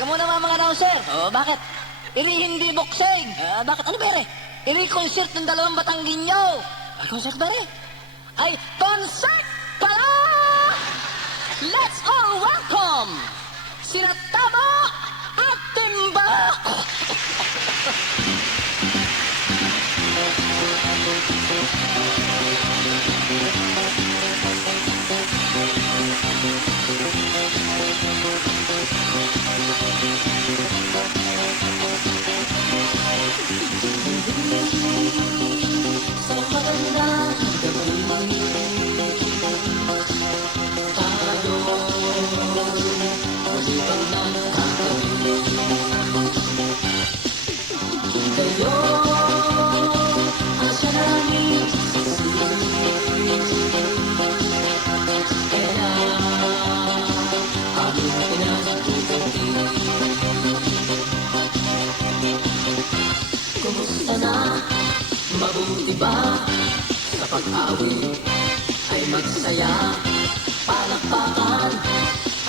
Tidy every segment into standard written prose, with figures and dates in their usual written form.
Teka muna mga announcer. Bakit? Iri hindi boxing. Bakit? Ano ba rin? Iri concert ng dalawang Batangginyo. Ay, concert ba rin? Ay, concert pala! Let's all welcome sina Tama at Timba! Sa magandang gabi, tayo malibang nagkakabi. Kayo ang siya namin kaya aming pinagtutupi. Kumusta na? Mabuti ba? Sa pag-awi ay magsaya. Palakpakan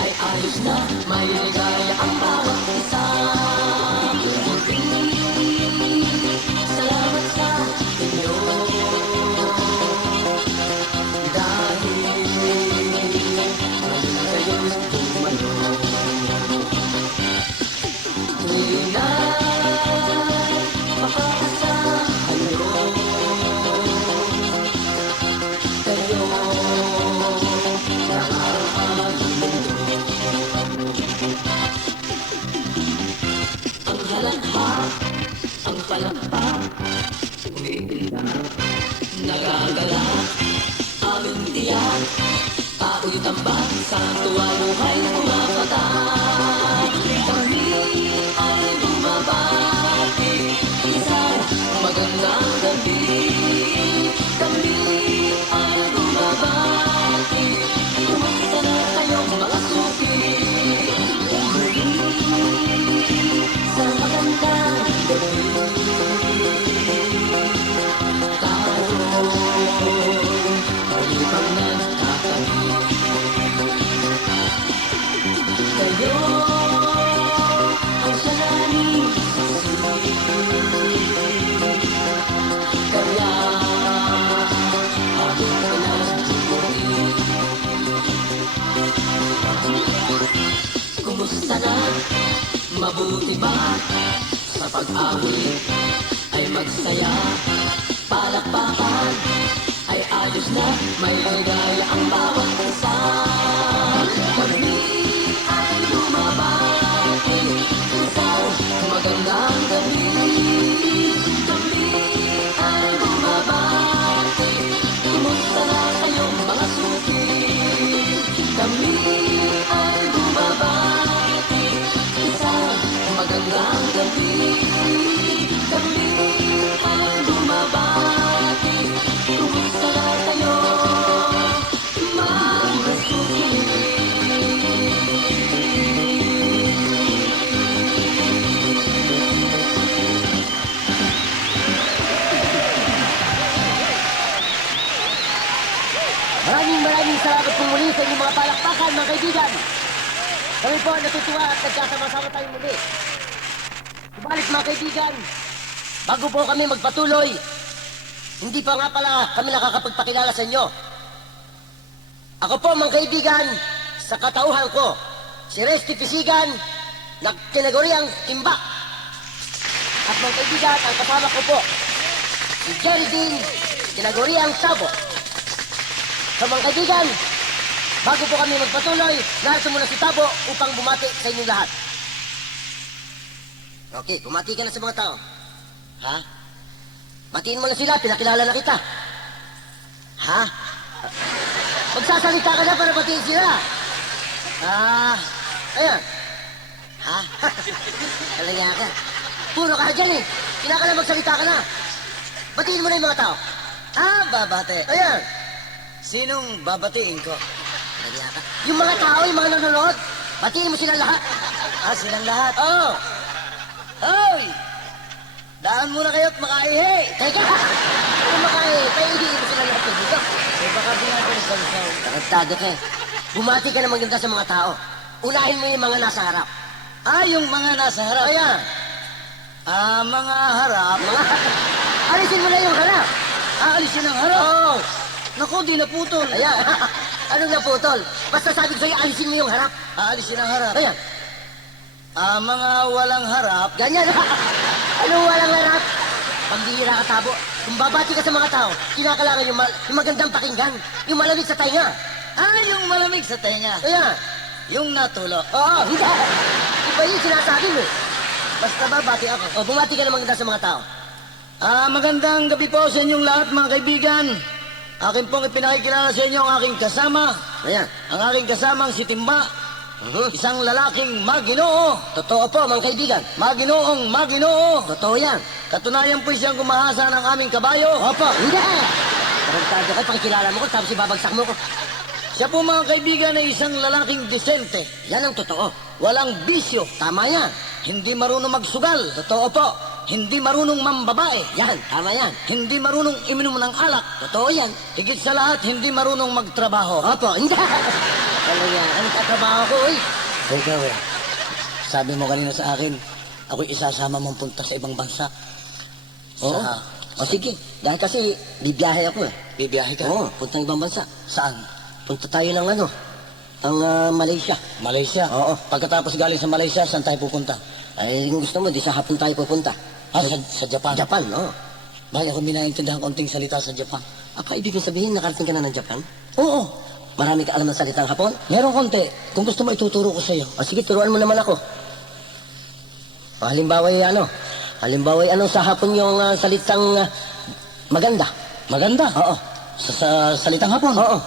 ay ayos na. May ligaya ang bawat isa. Salamat sa inyo dahil mali kayong tumalo. Tuwing na makakasahan nyo kayo ang halanghap, ang palakpak, umipila, nagagala, aming tiyak, tao'y tambak, sa tuwa-luhay pumapatay. Kami ay bumabati, isang magandang gabi. Kami ay bumabati, kumusta na kayong mga suki? Sa magandang gabi, tayo malibang nagkakabi. Kayo ang siya namin sasili, kaya aming pinagtutupi. Kumusta na? Mabuti ba? Sa pag-awi ay magsaya. Palakpakan ay ayos na. May ligaya ang bawat isa. Kami ay bumabati, isang magandang gabi. Kami ay bumabati, kumusta na kayong mga suki? Kami ay bumabati, isang magandang gabi. Kami ay bumabati, kumusta na kayo mga suki? Maraming salamat po muli sa inyong mga palakpakan, mga kaibigan. Kami po natutuwa at nagkasama-sama tayong muli. Subalit mga kaibigan, bago po kami magpatuloy, hindi pa nga pala kami nakakapagpakilala sa inyo. Ako po mga kaibigan, sa katauhan ko, si Resty Pisigan, na tinaguriang Timba. At mga kaibigan, ang kasama ko po, si Jerry Dean, tinaguriang Tabo. So mga kaibigan, bago po kami magpatuloy, narito muna si Tabo upang bumati sa inyong lahat. Okay, bumati ka na sa mga tao. Ha? Batiin mo na sila, pinakilala na kita. Ha? Magsasalita ka na para batiin sila. Ayan. Ha? Talaga ka. Puro ka dyan eh. Kinaka na magsalita ka na. Batiin mo na yung mga tao. Babate. Ayan. Sinong babatiin ko? Talaga ka. Yung mga tao, yung mga nanonood, batiin mo sila lahat. Silang lahat. Oo. Hoy! Daan muna kayo at makaihi. Teka! Kung makahihi mo sila lahat ng dito. Baka binabalik ka sa Tarantado ka eh. Bumati ka na maganda sa mga tao. Unahin mo yung mga nasa harap. Yung mga nasa harap. Ayan. Mga harap. Alisin mo na yung harap. Aalisin ang harap. Oo. Naku, di naputol. Ayan. Anong naputol? Basta sabi ko sa'yo, alisin mo yung harap. Aalisin ang harap. Ayan. Mga walang harap. Ganyan. Anong walang harap? Pambihira ka, Tabo. Kung babati ka sa mga tao, kinakailangan yung magandang pakinggan. Yung malamig sa tainga. Yung malamig sa tenga. Ayan. Yung natulo. Oo, hindi. Iba yung sinasabi mo. Basta babati ako. O, bumati ka naman sa mga tao. Magandang gabi po sa inyong lahat, mga kaibigan. Akin pong ipinakikilala sa inyo ang aking kasama. Ayan. Ang aking kasamang si Timba. Mhm. Isang lalaking maginoo. Totoo po, mga kaibigan. Maginoong maginoo. Totoo yan. Katunayan po siyang gumahasa ng aming kabayo. Opo, hindi. Tarantado ka, pakikilala mo ko, tapos ibabagsak mo ko. Siya po, mga kaibigan, ay isang lalaking disente. Yan ang totoo. Walang bisyo. Tama yan. Hindi marunong magsugal. Totoo po. Hindi marunong mambabae. Yan, tama yan. Hindi marunong iminom ng alak. Totoo yan. Higit sa lahat, hindi marunong magtrabaho. Opo, hindi. Ano yan? Anong tatrabaho ko, uy? Ikaw sabi mo kanina sa akin, ako'y isasama mong punta sa ibang bansa. Oo. O sige, dahil kasi bibiyahe ako eh. Bibiyahe ka? Oo, puntang ibang bansa. Saan? Punta tayo ng ano, ang Malaysia. Malaysia? Oo. Pagkatapos galing sa Malaysia, saan tayo pupunta? Ay, kung gusto mo, di sa hapon tayo pupunta. Sa Japan? Japan, oo. Bakit ako minaintindihan konting salita sa Japan? Apa, ibig sabihin, nakarating ka na ng Japan? Oo. Marami ka alam ng salitang hapon? Meron konti. Kung gusto mo, ituturo ko sa iyo. O sige, turuan mo naman ako. O, halimbawa ano sa hapon yung salitang maganda? Maganda? Oo. Sa salitang hapon? Oo.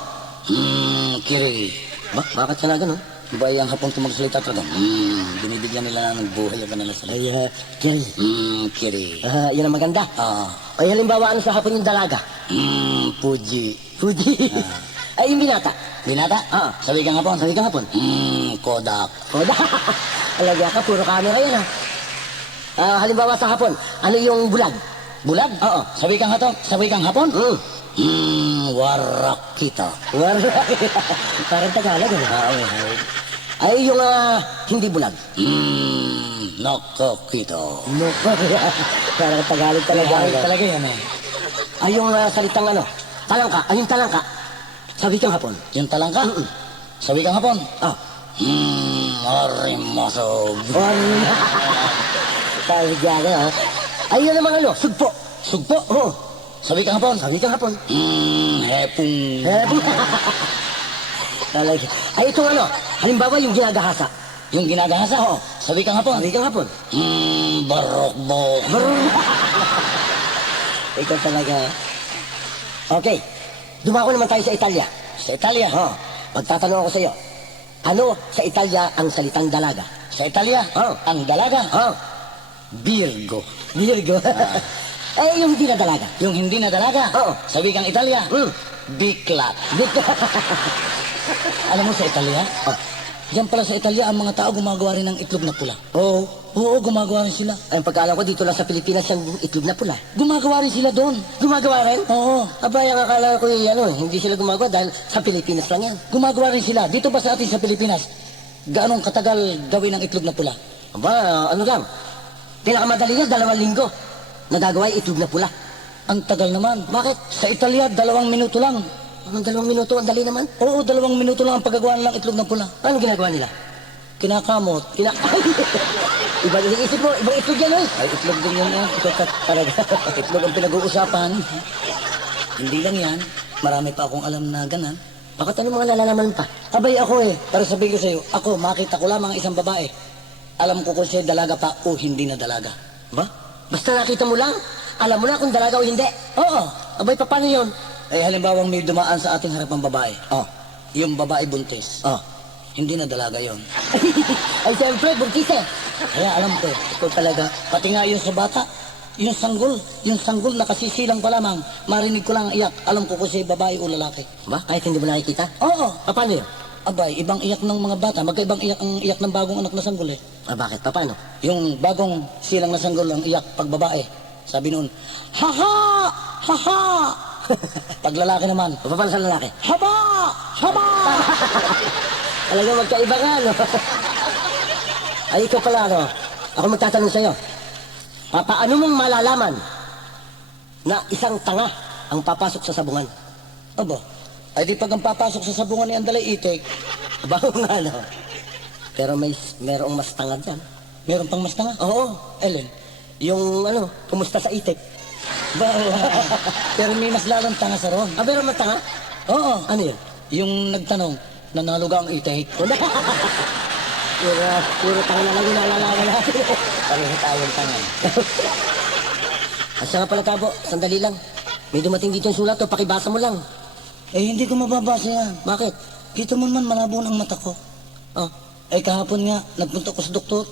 Kiri. Bakit ka na ganun? Ba ang hapon kung magsalita talaga? Binibigyan nila ng buhay ang kanilang salita. Ay, kiri. Kiri. Yan ang maganda. Ay, halimbawa ano sa hapon yung dalaga? Puji. Fuji. Ay, yung binata. Binata? Oo. Sabi kang hapon? Sabi ka hapon. Kodak. Koda. Alaga ka, puro camera yan halimbawa sa hapon, ano yung bulag? Bulag? Oo. Sabi kang hapon? Sabi kang hapon? Warak kita. Parang Tagalog, ano? Ay, yung hindi bulag. Nakakita. No, parang Tagalog talaga. Talaga yan eh. Ay, yung salitang ano, talangka. Ay, yung talangka. Sabi kang hapon. Yung talangka? Sabi kang hapon? Ah. Arimasog. Talaga ka, ha? Ay, yun naman ano, sugpo. Sugpo? Oo. Sabi kang hapon? Sabi kang hapon. Hepong. Talaga. Ay, itong ano, halimbawa yung ginagahasa. Yung ginagahasa? Oo. Sabi kang hapon? Sabi kang hapon. Barokbo. Ikaw talaga. Okay. Dumako naman tayo sa Italia. Sa Italia? Oo. Magtatanong ako sa iyo. Ano sa Italia ang salitang dalaga? Sa Italia? Oo. Ang dalaga? Oo. Virgo. Virgo. Eh, yung hindi na dalaga. Yung hindi na dalaga? Oo. Sabi kang Italia? Biklat. Alam mo sa Italia? Oh. Diyan pala sa Italia, ang mga tao gumagawa rin ng itlog na pula. Oo. Oo, gumagawa rin sila. Ay, ang pagkaalam ko dito lang sa Pilipinas yung itlog na pula. Gumagawa rin sila doon. Gumagawa rin? Oo. Abay, ang akala ko yung hindi sila gumagawa dahil sa Pilipinas lang yan. Gumagawa rin sila. Dito ba sa atin sa Pilipinas, gaanong katagal gawin ang itlog na pula? Aba, ano lang? Pinakamadali yan, 2 linggo. Nagagawa yung itlog na pula. Ang tagal naman. Bakit? Sa Italia, 2 minuto lang. Anong 2 minuto? Ang dali naman. Oo, 2 minuto lang ang paggagawa ng itlog na pula. Ano ginagawa nila? Kinakamot. Iba yung isip mo, ibang itlog yan, oy. Ay, itlog din yan. Talaga. Itlog ang pinag-uusapan. Hindi lang yan. Marami pa akong alam na ganan. Bakit ano mga nalalaman pa? Abay ako para sabihin ko sa'yo, ako makita ko lamang isang babae. Alam ko kung siya dalaga pa o hindi na dalaga. Ba? Basta nakita mo lang, alam mo na kung dalaga o hindi. Oo. Abay, paano yun? Eh, halimbawa may dumaan sa ating harapang babae. Oh. Yung babae buntis. Oh. Hindi na dalaga yon. Ay, siyempre, buntis eh. Kaya alam ko, Ikaw talaga. pati nga yung sa bata, yung sanggol nakasisilang pa lamang, marinig ko lang ang iyak, alam ko kung siya babae o lalaki. Ba? Kahit hindi mo nakikita? Oo. Paano yun? Abay, ibang iyak ng mga bata, magkaibang iyak ang iyak ng bagong anak na sanggol eh. Bakit? Paano? Yung bagong silang na sanggol ang iyak pag babae. Sabi noon, haha! Haha! Pag lalaki naman, Paano sa lalaki? haba! Haba! Talaga magkaiba nga, no? Ay, ikaw pala, ano? Ako magtatanong sa'yo. Paano mong malalaman na isang tanga ang papasok sa sabungan? Aba, ay di pag ang papasok sa sabungan ni Andalay Itik, Bago nga, no? Pero merong mas tanga dyan. meron pang mas tanga. Oo. Ellen, Yung, ano, kumusta sa itik? ba, pero may mas lalong tanga sa ron. Ah, meron mas tanga? Oo, Ano yun? yung nagtanong, nanalo ka ang Itik. Wala. Puro tanga na lang yung nalalaman natin. Pareho tayong tanga. At siya nga pala, Tabo, sandali lang. May dumating dito yung sulat, o pakibasa mo lang. Eh, hindi ko mababasa yan. Bakit? Kita mo naman, malabo ang mata ko. Oh, Ay, kahapon nga, nagpunta ko sa doktor.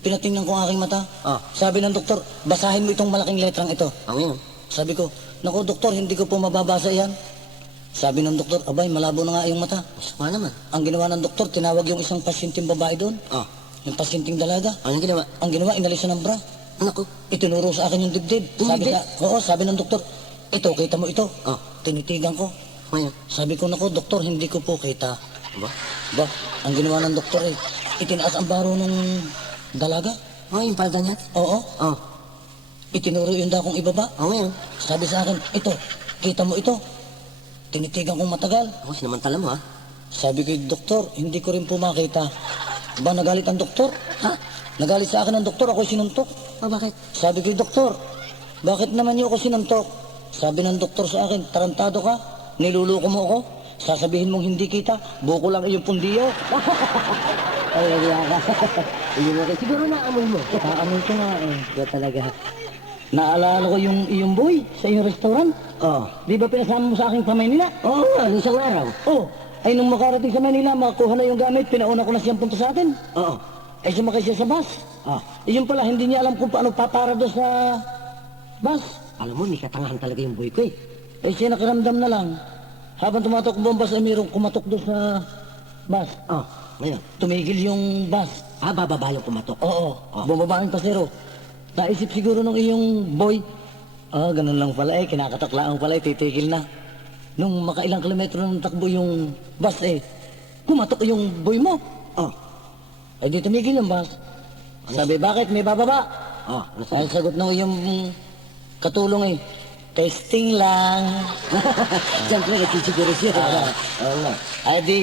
Pinatingnan ko ang aking mata. Ah. Sabi ng doktor, basahin mo itong malaking letrang ito. ang yun. Sabi ko, naku doktor, hindi ko po mababasa yan. Sabi ng doktor, abay, malabo na nga yung mata. Masama naman. Ang ginawa ng doktor, tinawag yung isang pasyenteng babae doon. Oh, Yung pasyenteng dalaga. anong ginawa? Ang ginawa, inalis ng bra. Naku. Itinuro sa akin yung dibdib. Sabi Dibdib? oo, sabi ng doktor, ito, kita mo ito. Oh, Tinitigan ko. ngayon. Sabi ko, naku doktor, hindi ko po kita. Ba? Ba, ang ginawa ng doktor eh, itinaas ang baro ng dalaga. Oh, yung palda niya? Oo, Oh, itinuro yung dakong ibaba. ngayon. Sabi sa akin, ito, kita mo ito. Tinitigan kong matagal. Ako, sinamantala mo, ha? Sabi ko, doktor, hindi ko rin po makita. Ba, nagalit ang doktor? Ha? Nagalit sa akin ang doktor, ako sinuntok. Oh, bakit? Sabi ko, doktor, bakit naman niyo ako sinuntok? Sabi ng doktor sa akin, tarantado ka, niluluko mo ako. Sasabihin mong hindi kita, buko lang iyong pundiyo. Ay, nagaya ka. Hindi mo kayo. Siguro naamoy mo. Naamoy ko nga eh. Ba talaga? Naalala ko yung iyong boy sa iyong restaurant. Oh. Di ba pinasama mo sa aking kamay nila? Oo nga, nung isang araw. Oh, ay nung makarating sa Manila, makakuha na yung gamit, pinauna ko na siyang punta sa atin. Oo. Ay sumakay siya sa bus. Oh. Iyon pala, hindi niya alam kung paano papara doon sa bus. Alam mo, may katangahan talaga yung boy ko, eh. Ay siya nakiramdam na lang. Habang tumatok ang bus, ay mayroong kumatok doon sa bus. Oh, ngayon. Tumigil yung bus. Ah, bababa yung pumatok. Oo, Oh. bumaba ang pasero. Naisip siguro ng iyong boy, ganun lang pala eh, kinakataklaan pala eh, titigil na. Nung makailang kilometro nang takbo yung bus eh, kumatok yung boy mo. Oh. Ay di tumigil yung bus. Sabi, bakit may bababa? Oh, ano Ay sagot ng iyong katulong eh, testing lang. Siyempre, nagsisiguro siya. Oo nga. Ay di,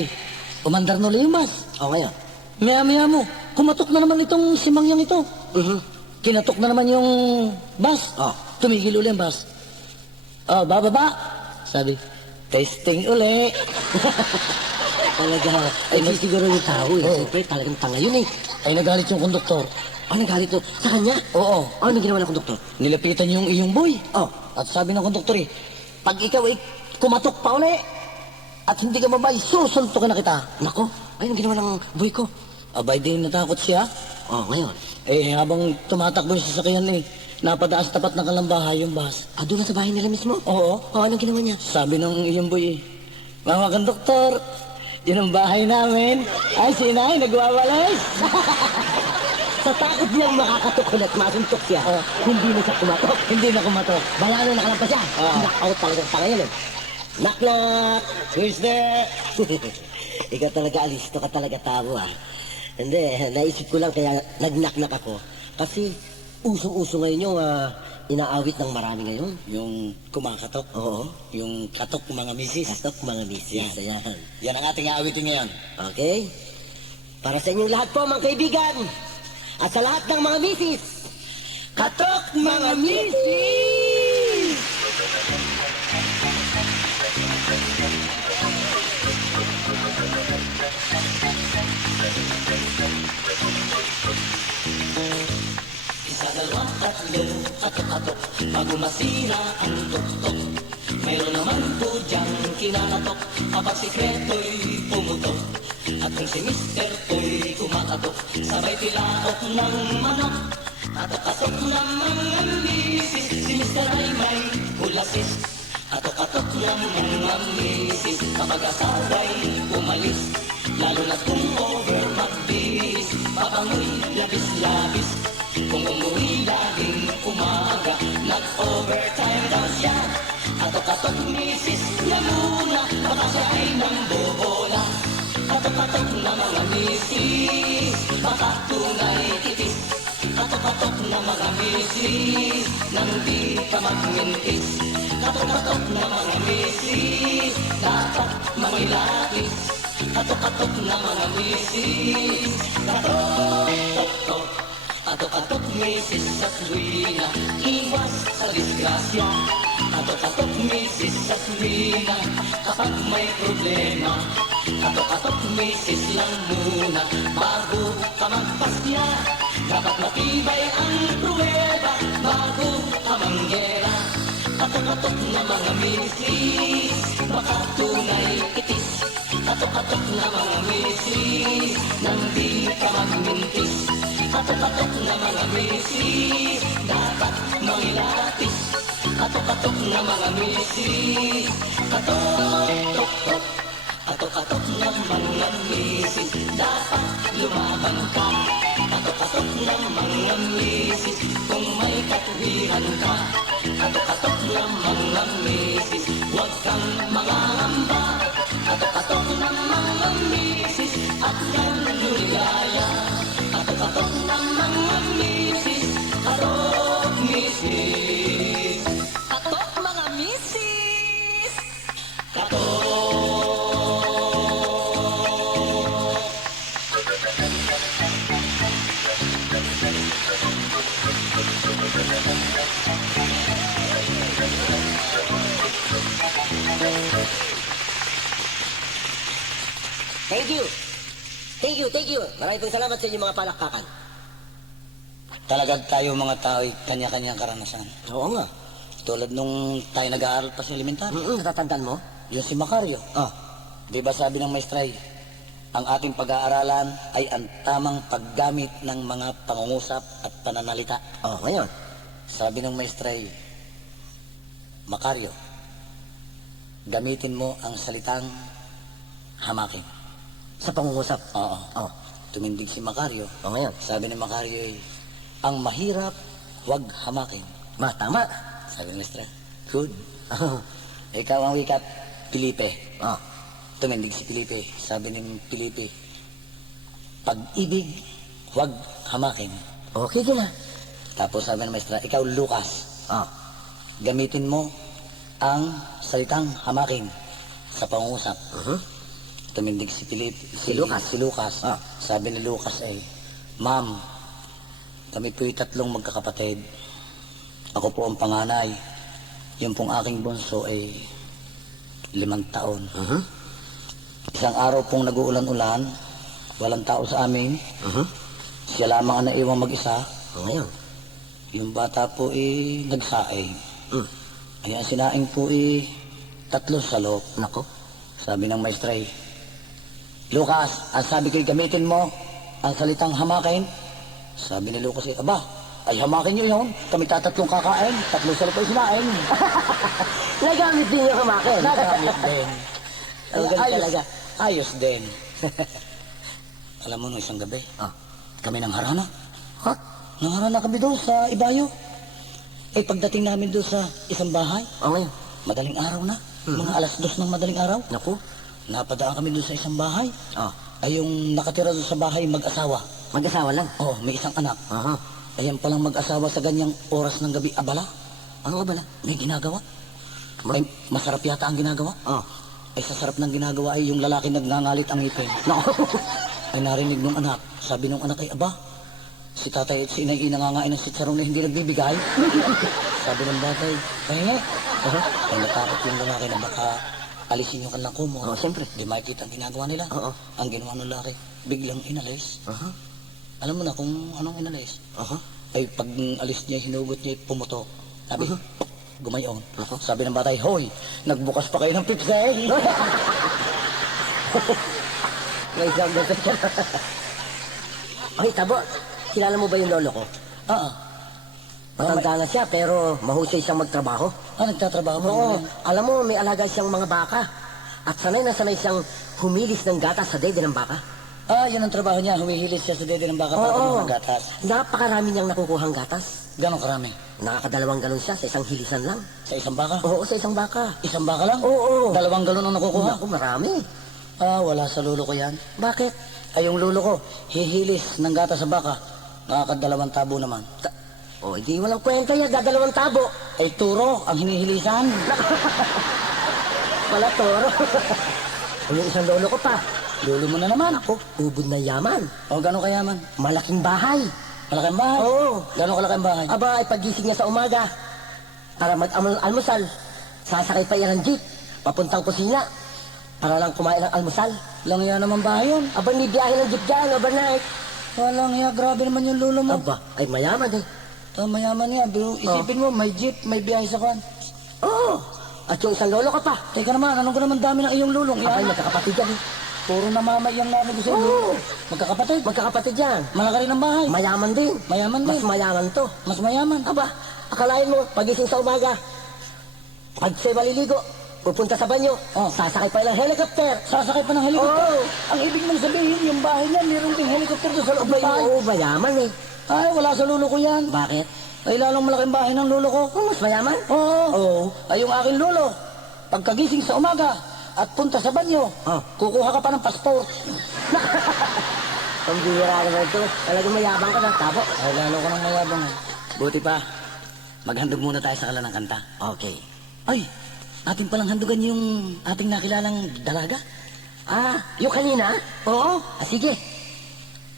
umandar na ulit yung bus. Oh, ngayon. Maya-maya mo, kumatok na naman itong simangyang ito. Mhm. Kinatok na naman yung bus. Oh. Tumigil uli ang bus. Oh, bababa. Sabi, testing uli. Talaga. Ay, nagsisiguro yung tao, eh. Oo. Siyempre, talagang tanga yun, eh. Ay nagalit yung konduktor. Oh, nagalit to. Sa kanya? Oo. Oh, ano ginawa ng konduktor? Nilapitan yung iyong boy. Oh. At sabi ng konduktor eh, pag ikaw ay kumatok pa uli at hindi ka mabay, susuntukin na kita. Nako, ay, ang ginawa ng boy ko? Abay din natakot siya. Oh, ngayon. Eh habang tumatakbo yung sasakyan eh, napadaan sa tapat ng kalambahay yung bus. Ah, doon na sa bahay nila mismo? Oo. Oh, anong ginawa niya? Sabi ng iyong boy eh, mga konduktor, yun ang bahay namin. Ay, si inay, nagwawalis. Sa takot niyang makakatukon at masuntok siya, hindi na siya kumatok. Hindi na kumatok. Bala na nakalampas siya. Oo. Knockout talaga tanga yan, eh. Knock, knock! Who's there? Ikaw talaga, alisto ka talaga, tao, ah. Hindi, naisip ko lang kaya nag-knock-knock ako. Kasi usong-uso ngayon yung inaawit ng marami ngayon. Yung kumakatok. Oo. Yung katok ng mga misis. Katok mga misis. Ayan. Yan ang ating aawitin ngayon. Okay? Para sa inyong lahat po, mga kaibigan. At sa lahat ng mga misis. Katok mga misis! Isa, dalawa, tatlo, katok-katok. Bago masira ang tuktok. Meron naman po diyang kinakatok kapag sikreto'y pumutok. At kung si Mr. To'y kumakatok, sabay tilaok ng manok. Katok-katok ng mga misis, si Mr. ay may hulasis. Katok-katok ng mga misis, kapag asawa'y umalis. Lalo na kung over magbis, papangoy labis-labis. Kung umuwi laging umaga, nag-overtime daw siya. Katok-katok misis na muna, baka siya ay nang bobola. Katok-katok na mga misis, baka tunay itis. Katok-katok na mga misis, nang di ka magmintis. Katok-katok na mga misis, dapat mangilapis. Katok-katok na mga misis, katok-tok-tok. Katok-katok misis at Rina, iwas sa disgrasya. Katok-katok misis at Rina, kapag may problema. Katok-katok misis lang muna, bago ka magpasya. Dapat matibay ang pruweba, bago ka manggera. Katok-katok na mga misis, baka tunay itis. Katok-katok na mga misis, nang di ka magmintis. Katok-katok na mga misis, dapat mangilapis. Katok-katok na mga misis, katok-tok-tok. Katok-katok na mga misis, dapat lumaban ka. Katok-katok na mga misis, kung may katuwiran ka. Katok-katok na mga misis, huwag kang mangangamba. Katok-katok na mga misis, at nanluligaya. Katok-katok na mga misis, katok misis. Katok mga misis! Thank you. Thank you, thank you. Maraming pong salamat sa inyong mga palakpakan. Talagang tayo mga tao ay kanya-kanyang karanasan. Oo nga. Tulad nung tayo nag-aaral pa sa elementaryo. Natatandaan mo? Yun si Macario. Di ba sabi ng maestray, ang ating pag-aaralan ay ang tamang paggamit ng mga pangungusap at pananalita. Ngayon. Sabi ng maestray, Macario, gamitin mo ang salitang hamakin. Sa pangungusap. Oo. Tumindig si Macario. Ngayon. Sabi ni Macario ay, ang mahirap, huwag hamakin. Tama. Sabi ng maestra, good. Ikaw ang wikat, Felipe. Tumindig si Felipe. Sabi ni Felipe, pag-ibig, huwag hamakin. Okay ka na. Tapos sabi ng maestra, ikaw Lucas. Gamitin mo ang salitang hamakin sa pangungusap. Tumindig si Lucas. Si Lucas. Sabi ni Lucas ay, Ma'am, kami po'y tatlong magkakapatid. Ako po ang panganay. Yung pong aking bunso ay 5 taon. Isang araw pong nag-uulan-ulan, walang tao sa amin. Siya lamang ang naiwang mag-isa. Ngayon. Yung bata po ay nagsaing. Ay ang sinaing po ay 3 salok. Nako. Sabi ng maestray, Lucas, ang sabi ko'y gamitin mo ang salitang hamakin. Sabi ni Lucas, aba, ay hamakin nyo yun. Kami tatlong kakain, 3 salok ay sinaing. Nagamit din yung hamakin. Nagamit din. Ang galing talaga. Ayos din. Alam mo, nung isang gabi, kami nang harana. Nang harana kami doon sa Ibayo. Pagdating namin doon sa isang bahay, Ngayon. madaling araw na. Mga alas 2 ng madaling araw. Naku. Napadaan kami doon sa isang bahay. Ay yung nakatira doon sa bahay, mag-asawa. Mag-asawa lang. May isang anak. Ayan palang mag-asawa sa ganyang oras ng gabi, abala. Ano ba na? May ginagawa. Ay, masarap yata ang ginagawa. Ay sa sarap ng ginagawa ay yung lalaki nagngangalit ang ngipin. Ay narinig nung anak. Sabi nung anak ay, aba, si tatay at si inay nangangain ng sitsarong na hindi nagbibigay. Sabi ng batay, pahingi. Ay natakot yung lalaki na baka alisin yung kanilang kumo. Siyempre. Di makikita ang ginagawa nila. Ang ginawa ng lalaki, biglang inalis. Alam mo na kung anong inalis? Ay pag alis niya, hinugot niya, pumutok. Sabi, gumayon. Sabi ng batay, hoy, nagbukas pa kayo ng pipsay. May isang beses siya. Ay, tabo. Kilala mo ba yung lolo ko? Matanda na siya, pero mahusay siyang magtrabaho. Nagtatrabaho mo? Oo. Alam mo, may alaga siyang mga baka. At sanay na sanay siyang humilis ng gatas sa dede ng baka. Yun ang trabaho niya. Humihilis siya sa dede ng baka para kumuha ng gatas. Napakarami niyang nakukuhang gatas. Ganon karami? Nakakadalawang galon siya sa isang hilisan lang. Sa isang baka? Oo, sa isang baka. Isang baka lang? Oo. 2 galon ang nakukuha? Naku, marami. Wala sa lulo ko yan. Bakit? Ay, yung lulo ko, hihilis ng gata sa baka. Nakakadalawang tabo naman. Hindi walang kwenta yan, dadalawang tabo. Ay, turo ang hinihilisan. Wala toro. Yung isang lolo ko pa. Lulo mo na naman. Ako, ubod na yaman. Gano'ng kayaman? Malaking bahay. Malaking bahay? Oo. Gano'ng kalaking bahay? Aba, ay pagising niya sa umaga, para mag-almusal, sasakay pa yan ng jeep, papuntang kusina, para lang kumain ng almusal. Lang yan naman bahay yun. Aba, may biyahe ng jeep dyan, overnight. Walang hiya, grabe naman yung lulo mo. Aba, ay mayaman eh. Mayaman nga, pero isipin mo, may jeep, may biyahe sa kwan. Oo. At yung isang lolo ko pa. Teka naman, anong ko naman dami ng iyong lulong? Abay, Yan. magkakapatid yan eh. Puro namamay yung narinig ko sa Oo. iyo. Magkakapatid. Magkakapatid yan. Malaki rin ang bahay. Mayaman din. Mayaman din. Mas mayaman to. Mas mayaman. Aba, akalain mo, pagising sa umaga, pag sa'y maliligo, pupunta sa banyo, sasakay pa ng helicopter. Sasakay pa ng helicopter. Oo. Ang ibig mong sabihin, yung bahay niya, meron ding helicopter doon sa loob ng bahay. Oo, mayaman eh. Ay, wala sa lulo ko yan. Bakit? Ay, lalong malaking bahay ng lulo ko. Mas mayaman? Oo. Ay, yung aking lulo, pagkagising sa umaga at punta sa banyo, kukuha ka pa ng passport. Pambira naman ito. Talagang mayabang ka na, tabo. Ay, lalo ko ng mayabang eh. Buti pa, maghandog muna tayo sa kala ng kanta. Okay. Ay, atin palang handugan yung ating nakilalang dalaga. Yung kanina? Oo. Sige.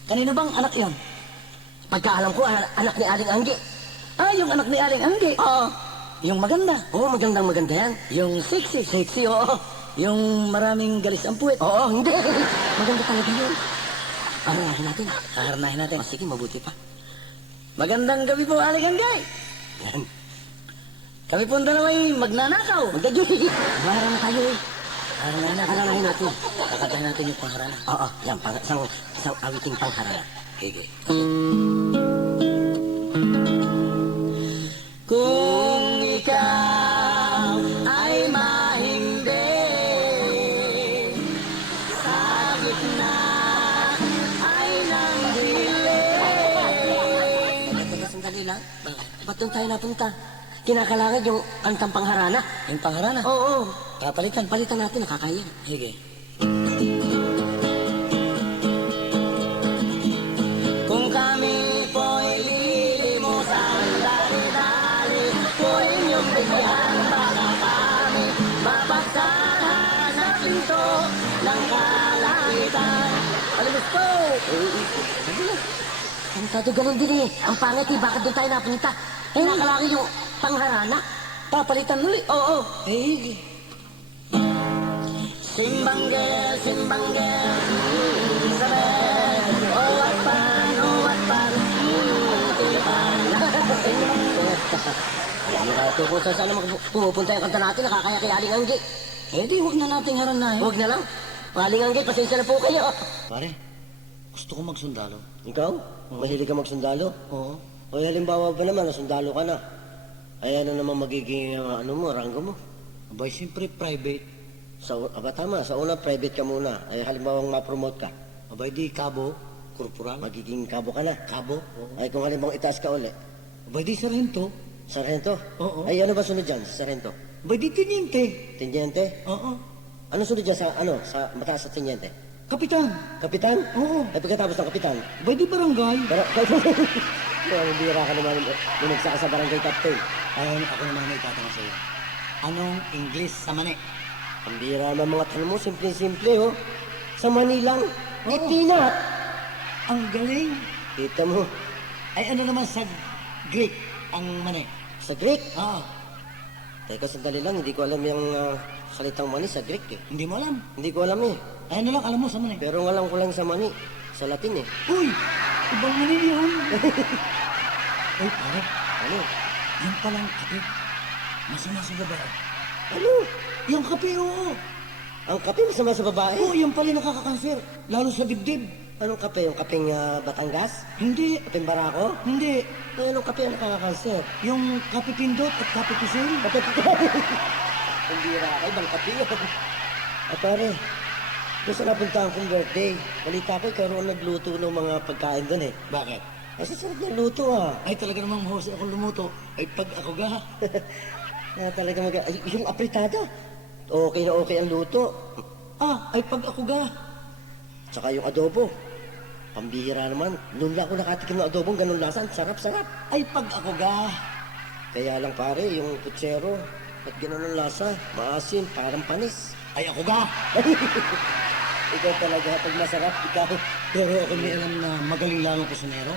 Kanino bang anak yon? Pagkaalam ko, anak ni Aling Anggi. Yung anak ni Aling Anggi. Oo. Yung maganda. Oo, magandang maganda yan. Yung sexy. Sexy, oo. Yung maraming galis ang puwet. Oo, hindi. Maganda talaga yun. Haranahin natin. Haharanahin natin. Sige, mabuti pa. Magandang gabi po, Aling Anggi. Yan. Kami po ang dalawa'y magnanakaw. Magdadyoy. Mahara na tayo eh. Haranahin natin. Kakatahin natin yung pangharana. Oo, yan. Isang awiting pangharana. Okay. Kung ikaw ay mahimbing sa gitna ay nang dilim. Teka, sandali lang. Ba't doon tayo napunta? Kinakalangan yung kantang pangharana. Yung pangharana? Oo. Papalitan. Palitan natin, nakakaya. Sige. Kung kami po'y lilimutan, dali-dali po inyong bigyan, baka kami mapagsahan sa pinto ng kalangitan. Alimos po! Ang tato ganun din eh. Ang pangit eh, bakit doon tayo napunta? Nakalaki yung pangharana. Papalitan ulit. Oo. Eh. Simbang girl, Isabel. Oh, what fun, Tilipan. Ito kung saan sana pumupunta yung kanta natin, nakakaya kay Aling Anggi. Eh di, huwag na nating haranahin. Huwag na lang. Aling Anggi, pasensya na po kayo. Pare, gusto ko magsundalo. Ikaw? Mahilig ka magsundalo? Oo. O halimbawa ba naman, nasundalo ka na? Ay ano naman magiging ranggo mo? Abay, siyempre private. Tama, sa una private ka muna. Ay halimbawa ma-promote ka. Abay, di kabo, korporal. Magiging kabo ka na. Kabo? Oo. Ay kung halimbawa itaas ka uli. Abay, di sarento. Sargento? Oo. Ay ano ba sunod dyan sa sargento? Abay, di tiniente. Tenyente? Oo. Ano sunod dyan sa mataas sa tenyente? Kapitan. Kapitan? Oo. Ay pagkatapos ng kapitan? Abay, di barangay. Pero, ang bira ka naman, bumagsak ka sa barangay captain. Ay, ako naman may tatanong sa'yo. Anong English sa mani? Ang bira naman mga tanong mo, simple-simple oh. Sa Manilang, itinat. Ang galing. Kita mo, Ay, ano naman sa Greek ang mani? sa Greek. Oo. Teka, sandali lang, hindi ko alam yung salitang mani sa Greek eh. Hindi mo alam. Hindi ko alam eh. Ay, ano lang, alam mo sa mani? Pero ang alam ko lang sa mani, sa Latin eh. Uy! Ibang mani yun. Uy, pare. Ano? Yan palang kape. Masama sa babae. Ano? Yung kape, oo. Ang kape masama sa babae? Oo, yan pala nakakakanser. Lalo sa dibdib. Anong kape? Yung kapeng Batangas? Hindi. Kapeng Barako? Hindi. Ay, anong kape ang nakakakanser? Yung kape pindot at kape tusil. Kape Ang bira ka, ibang kape yun. At pare, doon sa napuntahan kong birthday, balita ko, ikaw nagluto ng mga pagkain doon eh. Bakit? Ay, sasarap ng luto ah. Ay, talaga namang mahusay akong lumuto. Ay, pag ako ga. Talaga yung apritada. Okay na okay ang luto. Ay pag ako ga. Tsaka yung adobo. Pambihira naman. Noon lang ako nakatikim ng adobong ganun lasa. Ang sarap-sarap. Ay pag ako ga. Kaya lang pare, yung putsero, at ganun ang lasa. Maasim, parang panis. Ay ako ga. Ikaw talaga, pag masarap, ikaw. Pero ako may alam na magaling lalong kusinero.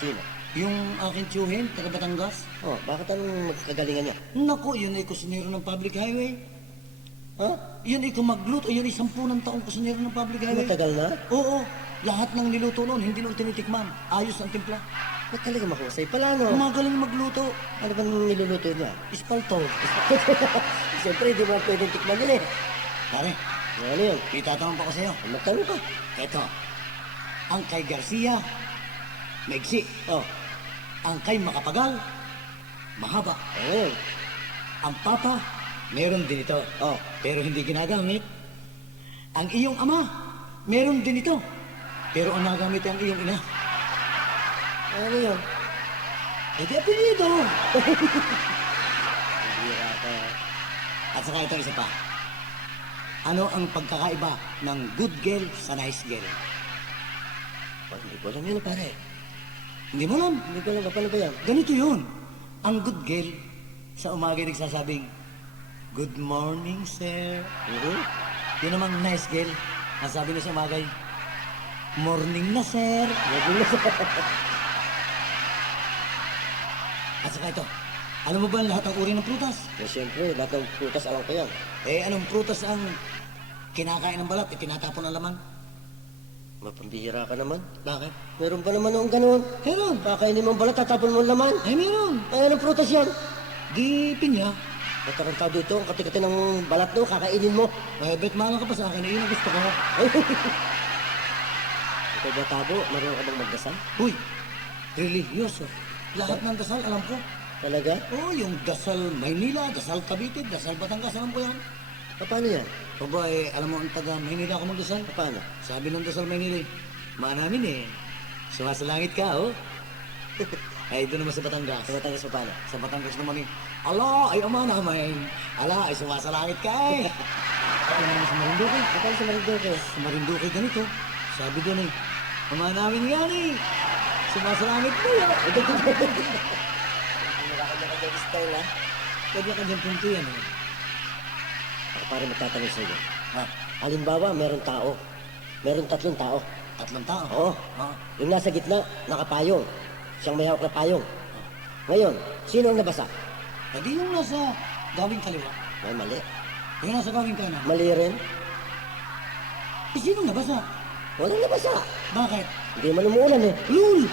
Sino? Yung aking tiyuhin, taga Batangas. Oh, bakit anong magkagalingan niya? Naku, yun ay kusinero ng public highway. Ha? Yun ay kumagluto, yun ay 10 taong kusinero ng public highway. Matagal na? Oo, lahat ng niluto noon, hindi noon tinitikman. Ayos ang timpla. Ba't talaga mahusay pala, no? Magaling magluto. Ano bang niluluto niya? Ispalto. Siyempre, hindi mo pwedeng tikman yun eh. Pare, Ano yun? itatanong pa ko sa'yo. Magtanong ka. Eto, ang kay Garcia, maigsi. Oh, Ang kay Makapagal, mahaba. ano yun? Ang papa, meron din ito. Oh, Pero hindi ginagamit. Ang iyong ama, meron din ito. Pero ang nagamit ay ang iyong ina. ano yun? Eh di apelido. Bira ka. At saka ito isa pa. Ano ang pagkakaiba ng good girl sa nice girl? Oh, hindi ko alam yun, pare. Hindi mo alam. Hindi ko alam, paano ba yan? Ganito yun. Ang good girl, sa umaga nagsasabing, good morning, sir. Yun namang nice girl, ang sabi niya sa umaga, morning na, sir. At saka ito, alam mo ba ang lahat ng uri ng prutas? Eh, siyempre, lahat ng prutas alam ko yan. Eh, anong prutas ang kinakain ng balat, tinatapon ang laman? Mapambihira ka naman. Bakit? Meron pa naman noong ganun. Meron. Kakainin mo ang balat, tatapon mo ang laman. Eh, meron. Ay, anong prutas yan? Di pinya. Matarantado ito, ang katikati ng balat no, kakainin mo. Eh, bet malang ka pa sa akin, eh, yun ang gusto ko. Ikaw ba tabo? Marunong ka bang magdasal? Uy, religyoso. Lahat ng dasal, alam ko. Talaga? Oo, yung dasal Maynila, dasal Cavite, dasal Batangas, alam ko yan. Paano yan? Aba, eh, alam mo ang taga Maynila ako magdasal? Paano? Sabi ng dasal Maynila, namin eh, sumasalangit ka, oh. Ay, doon naman sa Batangas. Sa Batangas pa paano? Sa Batangas naman eh, ala, ay ama namin. Ala, ay sumasalangit ka eh. Ano naman sa Marinduque? Paano sa Marinduque? Sa Marinduque ganito. Sabi doon eh, ama namin yan eh. Sumasalangit mo yan. Style ha? Pwede ka dyan punto yan eh. Ako parang magtatanong sa iyo. Ha? Halimbawa, meron tao. Meron 3 tao. 3 tao? Oo. Ha? Yung nasa gitna, nakapayong. Siyang may hawak na payong. Ngayon, sino ang nabasa? Eh di yung nasa gawing kaliwa. Ay, mali. Yung nasa gawing kanan. Mali rin. Eh sino nabasa? Walang nabasa. Bakit? Hindi man umuulan eh. Lul!